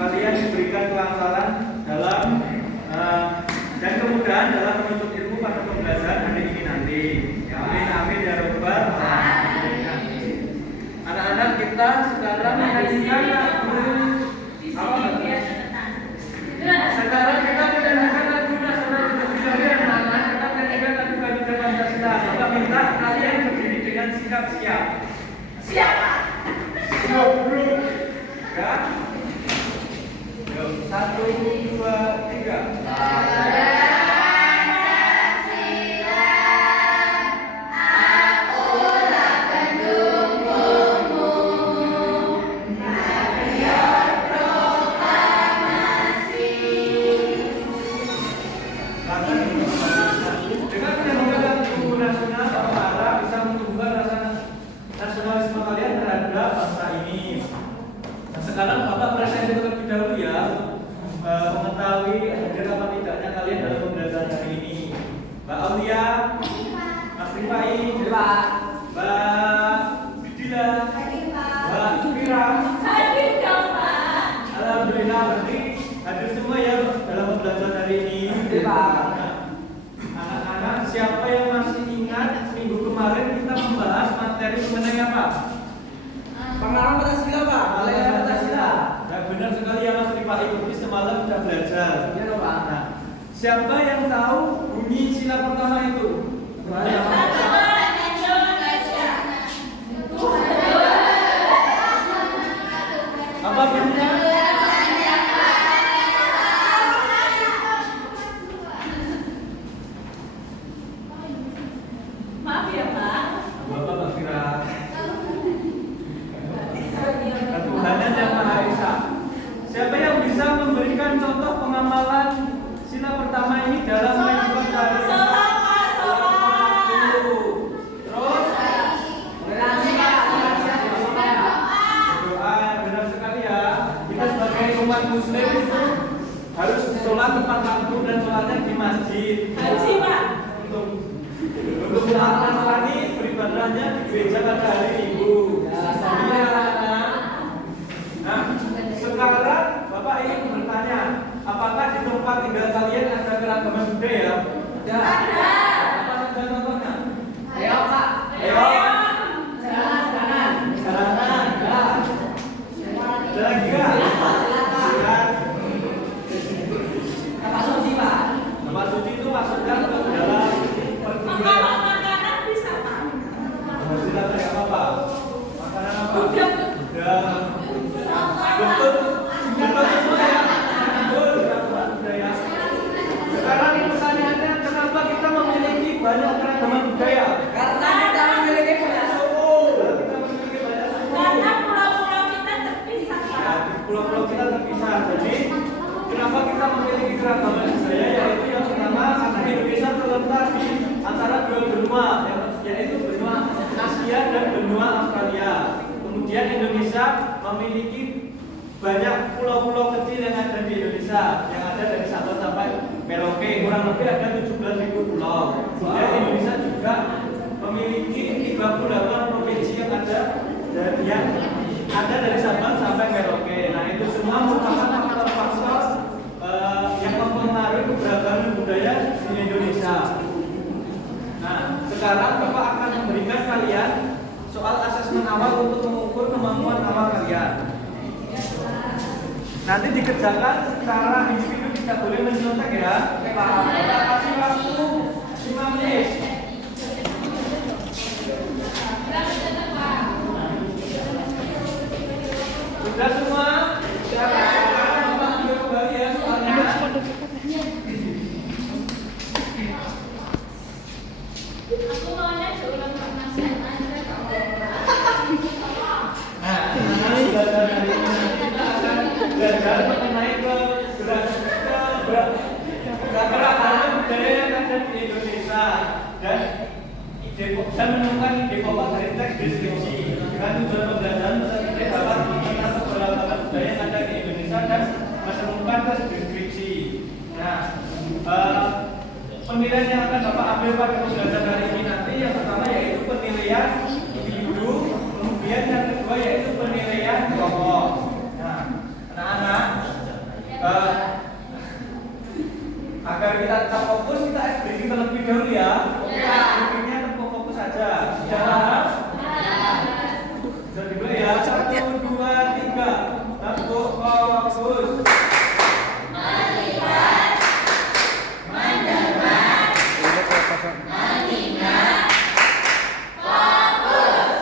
kalian diberikan kelancaran dalam dan kemudahan dalam menuntut ilmu pada pembelajaran hari ini nanti. Amin amin ya robbal alamin. Anak-anak kita sekarang menyanyikan lagu sekarang kita menyanyikan lagu nasional Indonesia. Anak-anak kita menyanyikan lagu Garuda Pancasila. Kita minta kalian berdiri dengan sikap siap. Siap. Siap. Ya. 1, 2, 3. Sekarang Bapak presentasi terlebih dahulu ya, mengetahui hadir apa tidaknya kalian dalam pembelajaran hari ini. Mbak Aulia, Mas Rifai, Mbak Bidila, Mbak Fira. Alhamdulillah berarti hadir semua ya dalam pembelajaran hari ini. Anak-anak, siapa yang masih ingat minggu kemarin kita membahas materi mengenai apa? Pengarang Pancasila, Pak. Pancasila. Ya, benar sekali ya Mas Rifai, ini semalam sudah belajar. Iya, Pak. Nah, siapa yang tahu bunyi sila pertama itu? Apa bunyinya? Maaf ya Pak. Bapak Mbak Fira. Ketuhanan yang Maha Esa. Siapa yang bisa memberikan contoh pengamalan sila pertama ini dalam kehidupan sehari-hari? Terus berdoa, benar sekali ya. Kita sebagai umat Muslim itu harus sholat tepat waktu dan sholatnya di masjid. Haji Pak. Untuk mengulangi beribadahnya di gereja pada hari Minggu. Iya. Nah, sekarang Bapak ingin bertanya, apakah di tempat tinggal kalian ada keragaman budaya? Ada. Apa saja contohnya? Ayo, Pak. Ayo. Jalanan. Ya. Ada lagi nggak? Silakan. Tempat suci, Pak. Tempat suci itu maksudnya ke dalam perguruan. Makanan bisa Pak. Silakan nggak apa-apa. Makanan apa? Udang. Betul semua ya. Betul budaya. Sekarang pertanyaannya, kenapa kita memiliki banyak keragaman budaya? Karena kita memiliki banyak suku. Kita memiliki banyak suku. Karena pulau-pulau kita terpisah Ya, Pak. di pulau-pulau kita terpisah. Jadi kenapa kita memiliki keragaman budaya? Yaitu yang pertama, karena Indonesia terletak di antara dua benua, yaitu benua Asia dan benua Australia. Kemudian Indonesia memiliki banyak pulau-pulau kecil yang ada di Indonesia, yang ada dari Sabah sampai Merauke, kurang lebih ada 17.000 pulau. Kemudian Indonesia juga memiliki 38 provinsi yang ada dari Sabah sampai Merauke. Nah, itu semua merupakan faktor-faktor yang mempengaruhi keberagaman budaya di Indonesia. Nah, sekarang Bapak akan memberikan kalian soal asesmen awal untuk mengukur kemampuan awal kalian. Nanti dikerjakan secara individu, tidak boleh menyontek ya. Oke, Pak. Kita kasih waktu 5 menit. Sudah semua? Sekarang Bapak ambil kembali ya soalnya. Aku maunya diulang informasi aja. Nah, belajar dari ini kita akan belajar mengenai keragaman budaya yang ada di Indonesia dan menemukan ide pokok dari teks deskripsi. Dengan tujuan pembelajaran kita dapat mengenal keberagaman budaya yang ada di Indonesia dan menemukan teks deskripsi. Nah, penilaian yang akan Bapak ambil pada pembelajaran hari ini nanti yang pertama yaitu penilaian individu, kemudian yang kedua yaitu penilaian kelompok. Nah, anak-anak, agar kita tetap fokus, kita explaining terlebih dahulu ya. Explainingnya tempat fokus saja. Sudah paham? Sudah dimulai ya. 1, 2, 3. Tempat fokus. Melihat, mendengar, mengingat, fokus.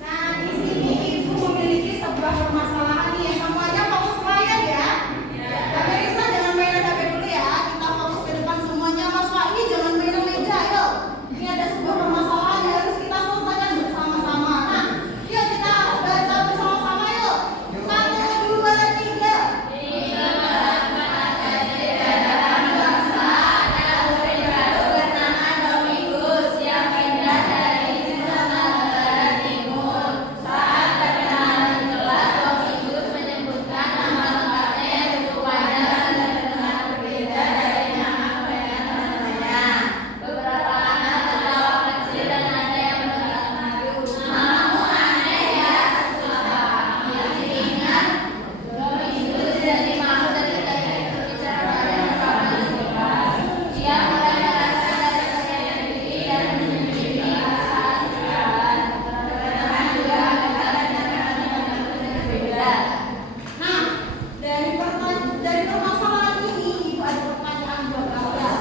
Nah, di sini ibu memiliki sebuah permasalahan nih. Semuanya fokus layar ya. Tapi Risa jangan mainan HP dulu ya. Kita fokus ke depan semuanya. Mas Wahyu jangan mainan meja, yuk. Ini ada sebuah permasalahan yang harus kita selesaikan bersama-sama. Nah, yuk kita baca bersama-sama yuk. 1, 2, 3. Nah, dari permasalahan ini, ibu ada pertanyaan buat kalian.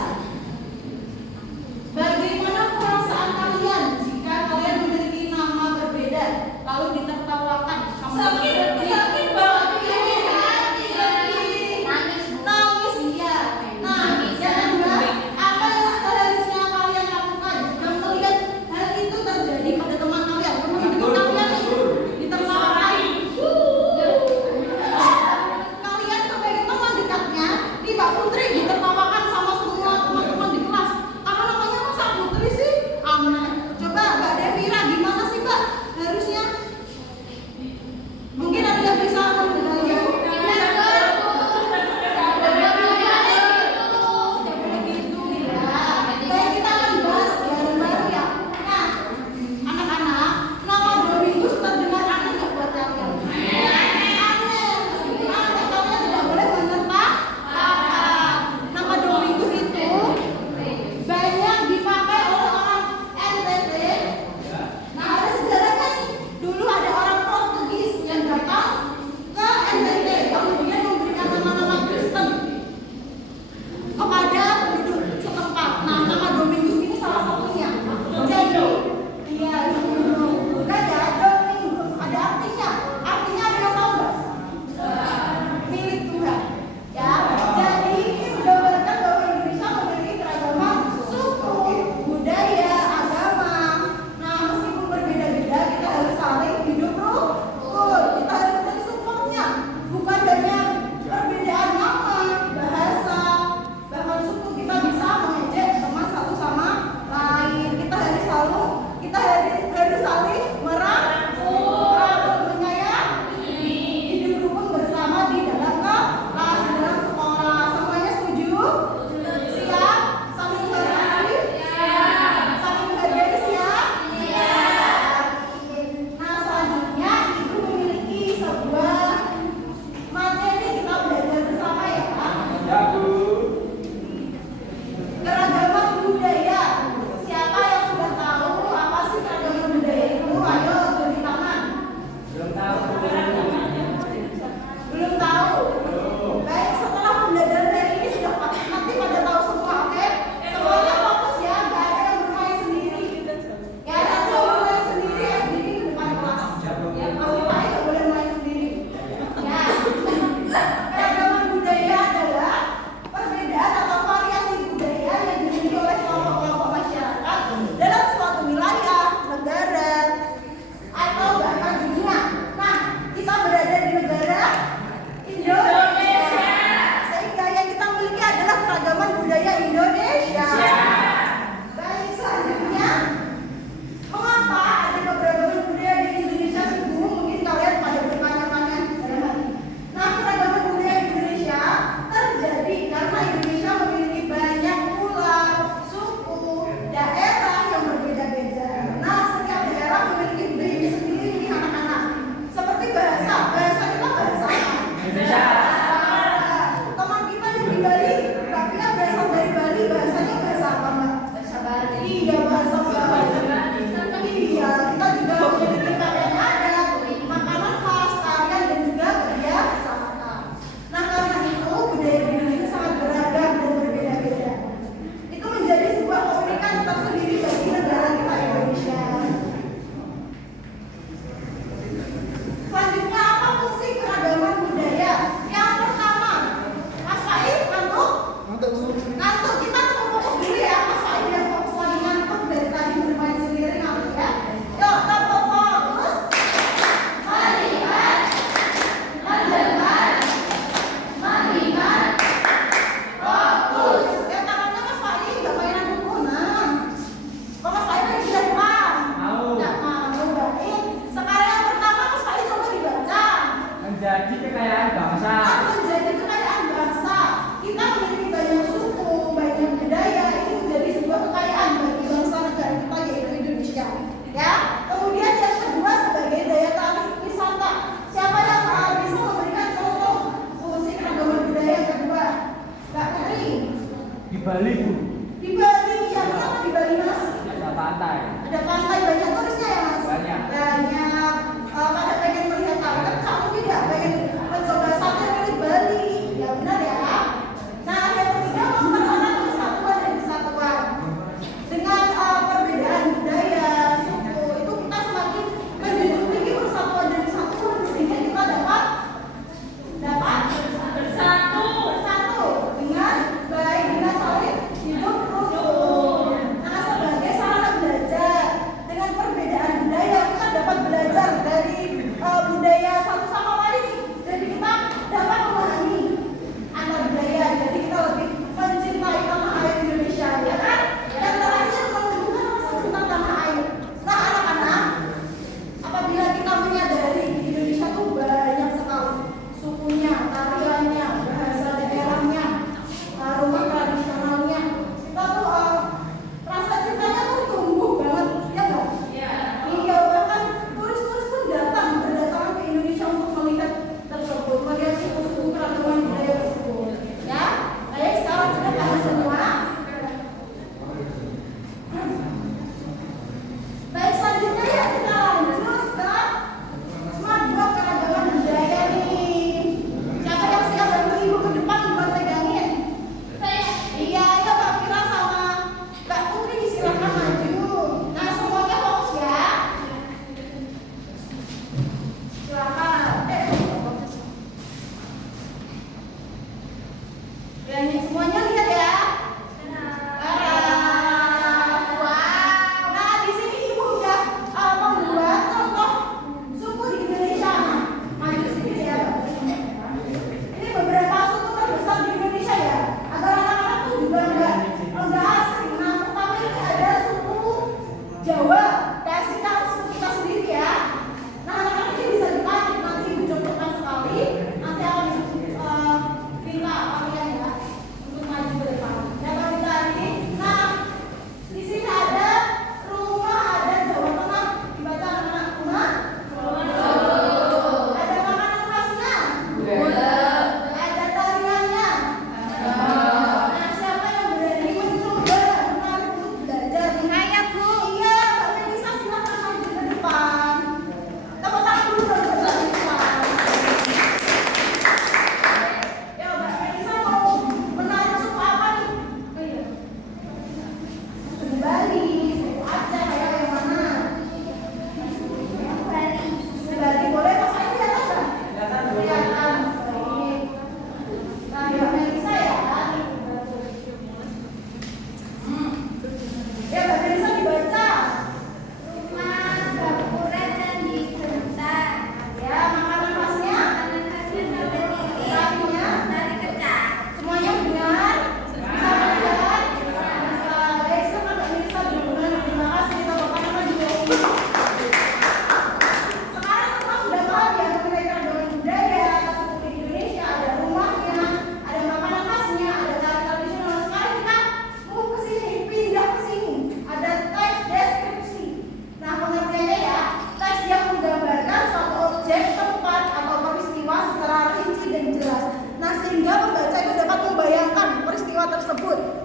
Bagaimana perasaan kalian jika kalian memiliki nama berbeda lalu ditertawakan? Sakit banget. Nangis iya. Nah, yang kedua, apa yang seharusnya kalian lakukan jika melihat hal itu terjadi pada teman kalian? Teman dekat kalian ditertawakan. Kalian sebagai teman dekatnya, nih Mbak Putri ditertawakan sama semua teman-teman di kelas. Karena namanya masa Putri sih? Coba Mbak Devira, gimana sih Mbak? Harusnya mungkin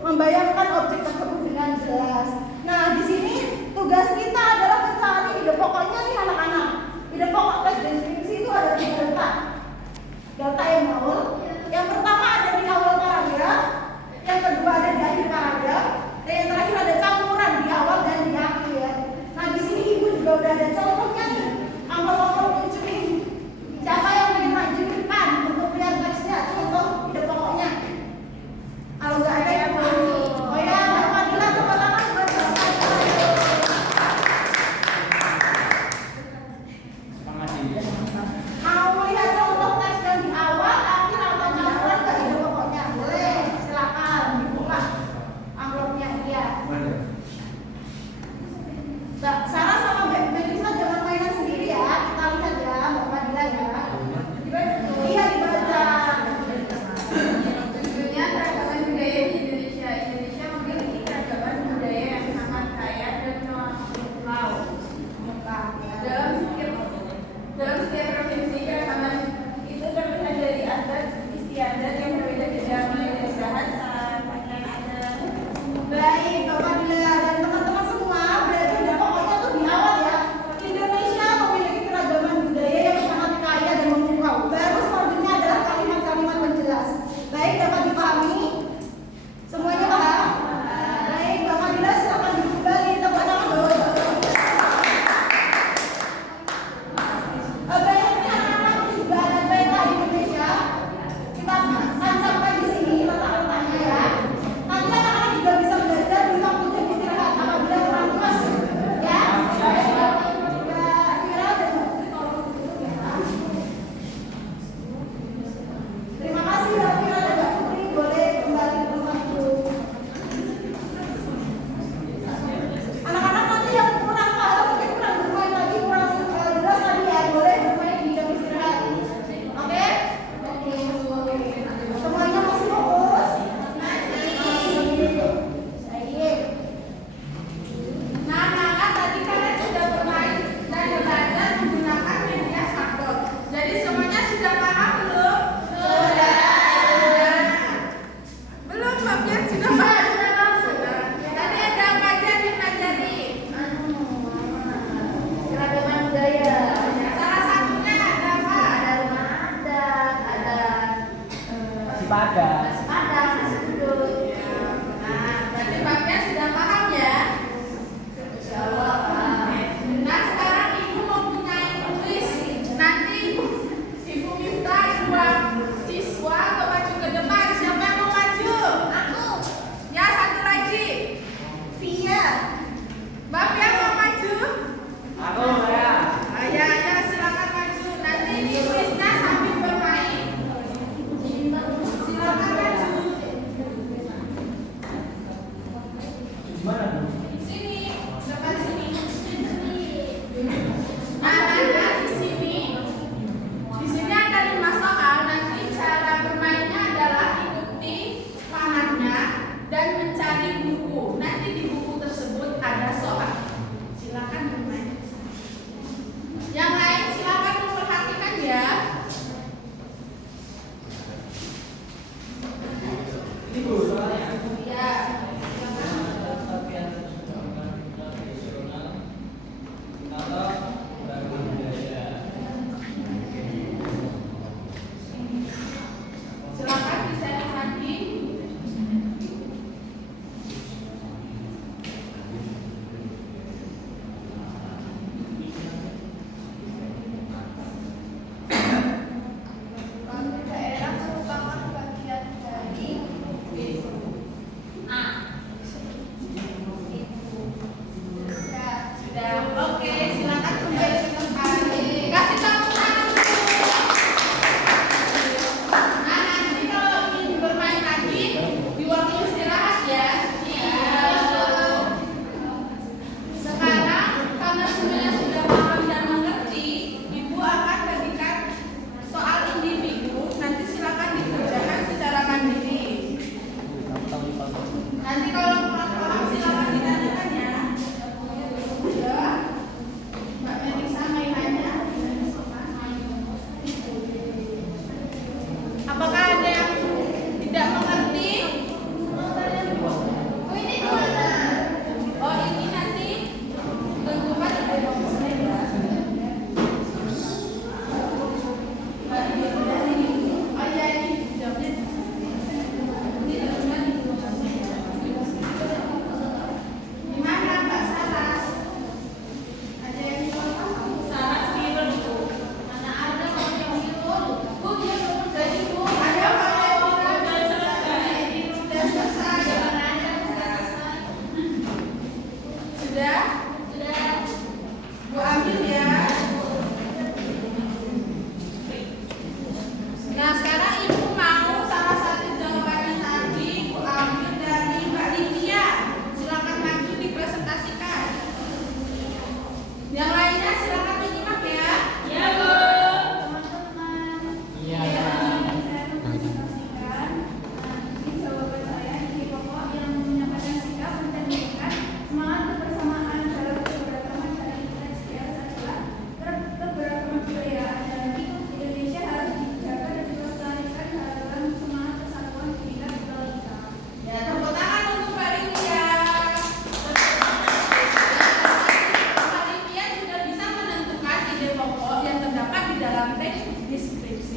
membayangkan objek tersebut dengan jelas. Nah, di sini tugas kita adalah mencari ide pokoknya nih anak-anak. Ide pokok tes deskripsi itu ada 3 delta. Delta yang nol. Yang pertama ada di awal paragraf, yang kedua ada di akhir paragraf, dan yang terakhir ada campuran di awal dan di akhir. Nah, di sini ibu juga udah ada contohnya nih. Amplop-amplop lucu ini. Siapa yang ingin maju ke depan untuk lihat teksnya? Contoh ide pokoknya. Kalau nggak ada yang mau. Oh ya, Mbak Fadila tepuk tangan buat Mbak Fadila. Mau lihat contoh teks yang di awal, akhir atau campuran ke ide pokoknya? Boleh, silakan dibuka amplopnya. Iya. Mbak Sarah sama Mbak Melisa jangan mainan sendiri ya. Kita lihat ya, Mbak Fadila ya. Iya, dibaca. Tentunya keragaman budaya di Indonesia. Indonesia memiliki keragaman budaya yang sangat kaya dan melampau. Dalam setiap provinsi, keragaman itu terlihat dari adat istiadat yang berbeda-beda, mulai dari bahasa, pakaian adat. Baik, Mbak Fadila dan teman-teman semua, berarti udah pokoknya tuh di awal ya. Indonesia memiliki keragaman budaya yang sangat kaya dan memukau. Baru selanjutnya adalah kalimat-kalimat penjelas. Baik, dapat dipahami? Semuanya paham? Baik, Mbak Fadila silakan duduk kembali. Tepuk tangan dulu. Baik, ini anak-anak juga ada peta Indonesia. Kita tancapkan di sini letak-letaknya ya. Nanti anak-anak juga bisa belajar di waktu jam istirahat apabila kurang puas. Ya. Mbak Fira dan Mbak Putri tolong duduk ya. Terima kasih Mbak Fira dan Mbak Putri, boleh kembali ke tempat duduk. Anak-anak nanti yang kurang paham mungkin kurang bermain lagi, kurang jelas tadi ya, boleh bermain di jam istirahat. Oke? Semuanya masih fokus? Baik. Nah, anak-anak tadi kalian sudah bermain dan belajar menggunakan media smartphone. Jadi semuanya sudah paham belum? Sudah. Belum, Mbak Fian sudah paham? Sudah. Tadi ada apa aja yang dipelajari? Keragaman budaya. Salah satunya ada apa? Ada rumah adat, ada Si Padang. padang, nasi uduk. Nah, berarti Mbak Fian sudah paham ya? Insya Allah. Nah, sekarang Ibu mempunyai kuis. Nanti Ibu minta 2 siswa untuk maju ke depan. Siapa yang mau maju? Aku. Ya, satu lagi. Via. Mbak Fian mau maju? Aku ya. Ya, silakan maju. Nanti di kuisnya sambil bermain. Silakan maju.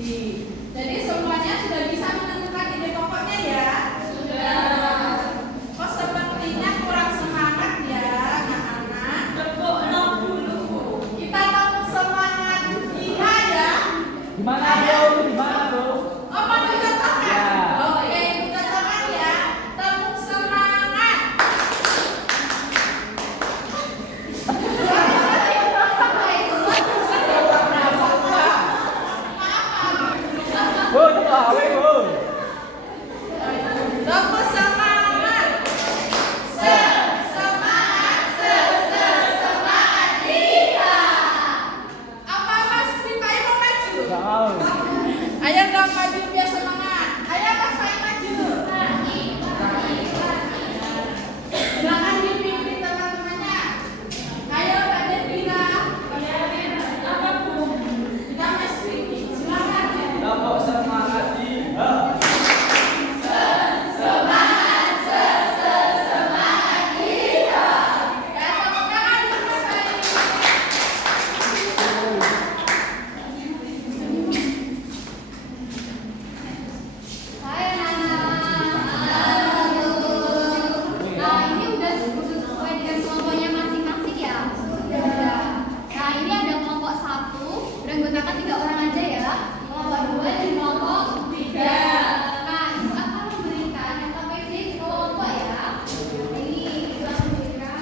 Jadi semuanya sudah bisa menentukan ide pokoknya ya? Sudah. Kok sepertinya kurang semangat ya anak-anak? Tepuk dulu. Kita tepuk semangat Gina ya. Gimana tuh? Gimana tuh? Oh, mau dicontohkan? Ya. Oke, dicontohkan ya. Tepuk semangat. Bu, itu awe, Bu. Tepuk semangat. Semangat Gina. Apa Mas Rifai mau maju? Enggak mau. Ayo dong maju biar semangat. Ayo Mas Rifai maju. Silakan dipimpin teman-temannya. Ayo Mbak Devina. Apa Bu? Kita Mas Rifai. Silakan. Tepuk semangat Gina. Ya, tepuk tangan dulu, Mas Rifai. Hai anak-anak. Nah, ini udah sesuai dengan kelompoknya masing-masing ya? Sudah. Nah, ini ada kelompok 1, beranggotakan 3 orang aja ya. Kelompok 2 dan kelompok 3. Nah, ibu akan memberikan NKPD di kelompok ya. Ini ibu akan memberikan.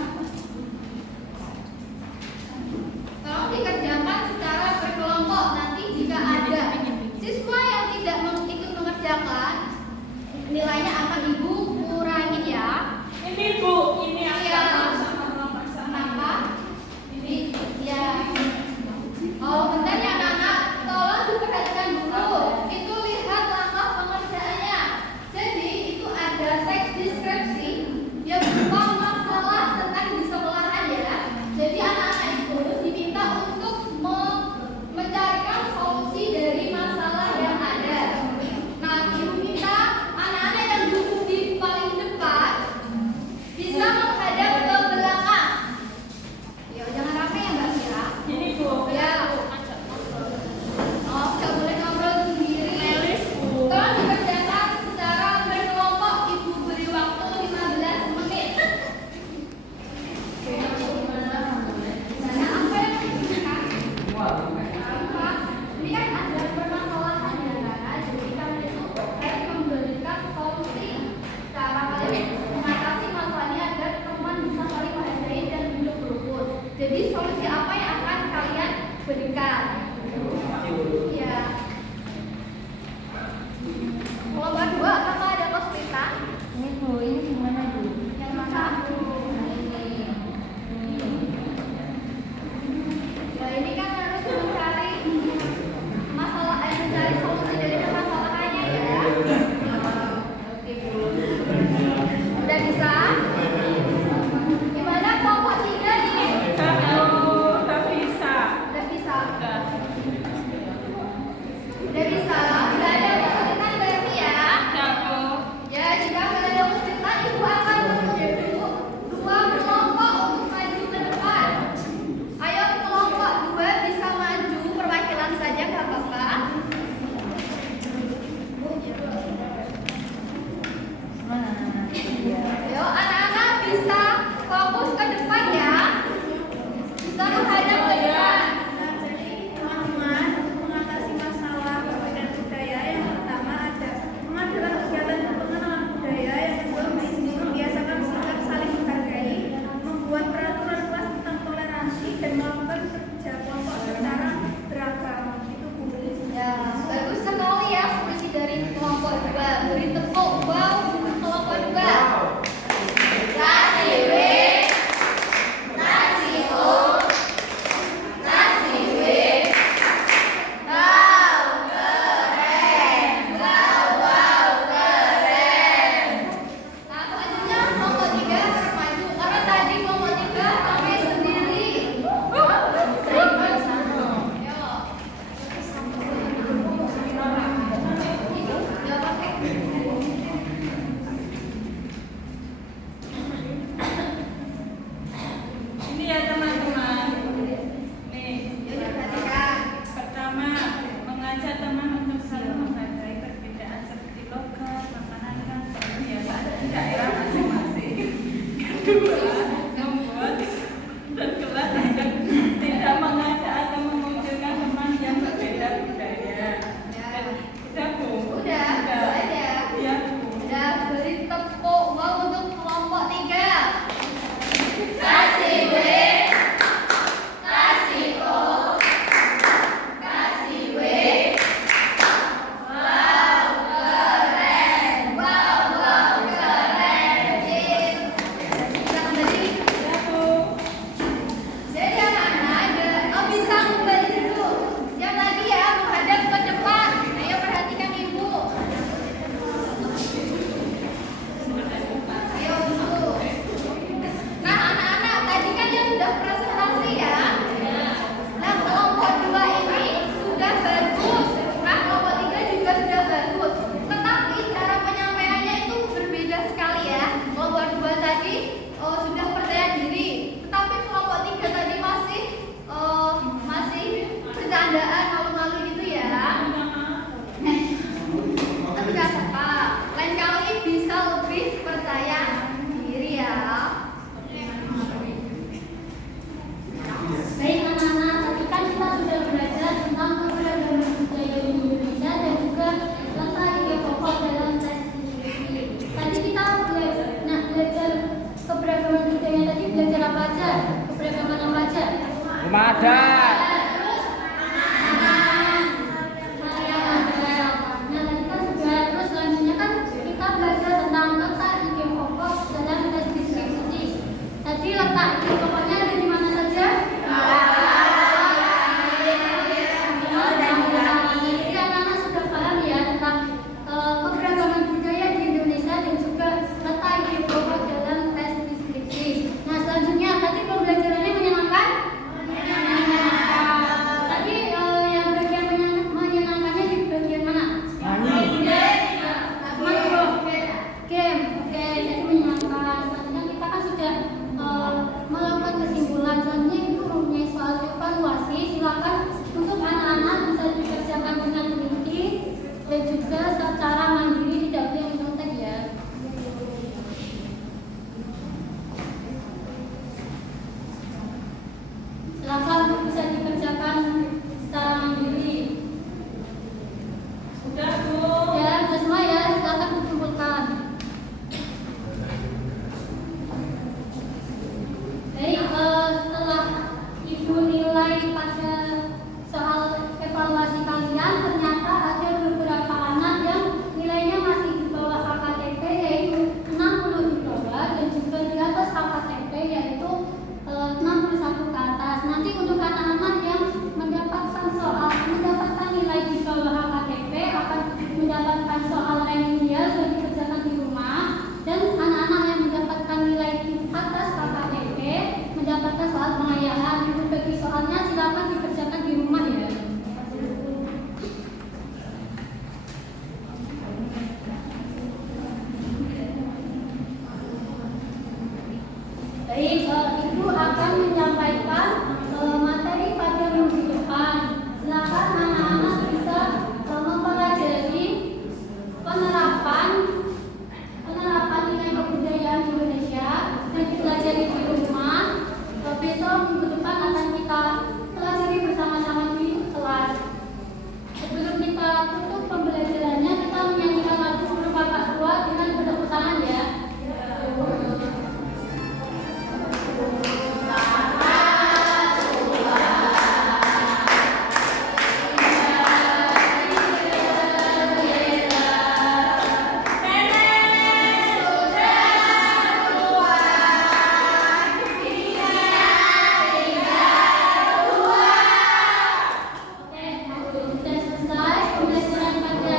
Tolong dikerjakan secara berkelompok. Nanti jika ada siswa yang tidak ikut mengerjakan, nilainya akan ibu kurangin ya. Ini Bu, ini Iya. sama kelompok sama. Kenapa? Ini ya. Oh, bentar ya anak-anak. Tolong diperhatikan dulu. Itu lihat langkah pengerjaannya. Jadi itu ada teks deskripsi yang berupa masalah tentang di sekolahan ya. Jadi anak-anak itu diminta untuk mencarikan solusi dari masalah yang ada. Nah, ibu minta anak-anak yang di membuat dan kelas agar tidak mengajak atau memunculkan teman yang berbeda budaya. Udah Bu? Udah aja. Iya Bu. Udah beri tepuk gua untuk kelompok 3. Kasih W, kasih O, kasih W. Wow, keren. Wow, keren. Udah Bu. Jadi anak-anak bisa kembali dulu. Yang lagi ya menghadap ke depan. Ayo perhatikan ibu. Ayo dulu. Nah anak-anak tadi kan yang sudah presentasi ya. Nah kelompok 2 ini sudah bagus. Nah kelompok 3 juga sudah bagus. Tetapi cara penyampaiannya itu berbeda sekali ya. Kelompok 2 tadi sudah percaya diri. Tetapi kelompok 3 tadi masih bercandaan malu-malu gitu ya. Tapi nggak apa-apa. Lain kali bisa lebih percaya diri ya. Baik anak-anak, tadi kan kita sudah belajar tentang keberagaman budaya di Indonesia dan juga letak ide pokok dalam tes deskripsi. Tadi kita belajar keberagaman budaya tadi belajar apa aja? Keberagaman apa aja? Rumah adat. Terus Nah tadi kan sudah, terus selanjutnya kan kita belajar tentang letak ide pokok dalam tes deskripsi. Tadi letak ide pokoknya ada di mana saja? Jadi anak-anak sudah paham ya tentang keberagaman budaya di Indonesia dan juga letak ide pokok dalam tes deskripsi. Nah selanjutnya tadi pembelajarannya menyenangkan? Tadi yang bagian menyenangkannya di bagian mana? Game. Oke, jadi menyenangkan. Selanjutnya kita kan sudah melakukan kesimpulan. Selanjutnya itu mempunyai soal evaluasi. Silakan untuk anak-anak bisa dikerjakan dengan teliti dan juga secara mandiri, tidak boleh menyontek ya. Silakan bisa dikerjakan secara mandiri. Udah Bu. Ya, sudah semua ya. Silakan kumpulkan. Baik, setelah ibu nilai pada soal evaluasi kalian, ternyata ada beberapa anak yang nilainya masih di bawah HKTP, yaitu 60 di bawah dan juga di atas HKTP, yaitu 61 ke atas. Nanti untuk anak-anak yang mendapatkan nilai di bawah HKTP akan mendapatkan soal remedial dan dikerjakan di rumah, dan anak-anak yang mendapatkan nilai di atas HKTP mendapatkan soal pengayaan. Untuk bagi soalnya silakan dikerjakan di rumah ya. Baik, Ibu akan menyampaikan materi pada minggu depan. Silakan anak-anak bisa mempelajari penerapan nilai kebudayaan Indonesia dan dipelajari di rumah. Besok minggu depan akan kita pelajari bersama-sama di kelas. Sebelum kita tutup pembelajarannya, kita menyanyikan lagu Guru Bapak Tua dengan bertepuk tangan ya. Sudah selesai pembelajaran pada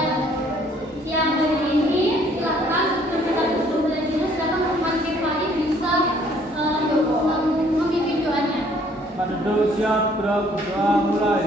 siang hari ini. Silakan sebelum kita tutup pembelajaran, silakan Mas Kifai bisa memimpin doanya. Pada siap berdoa mulai.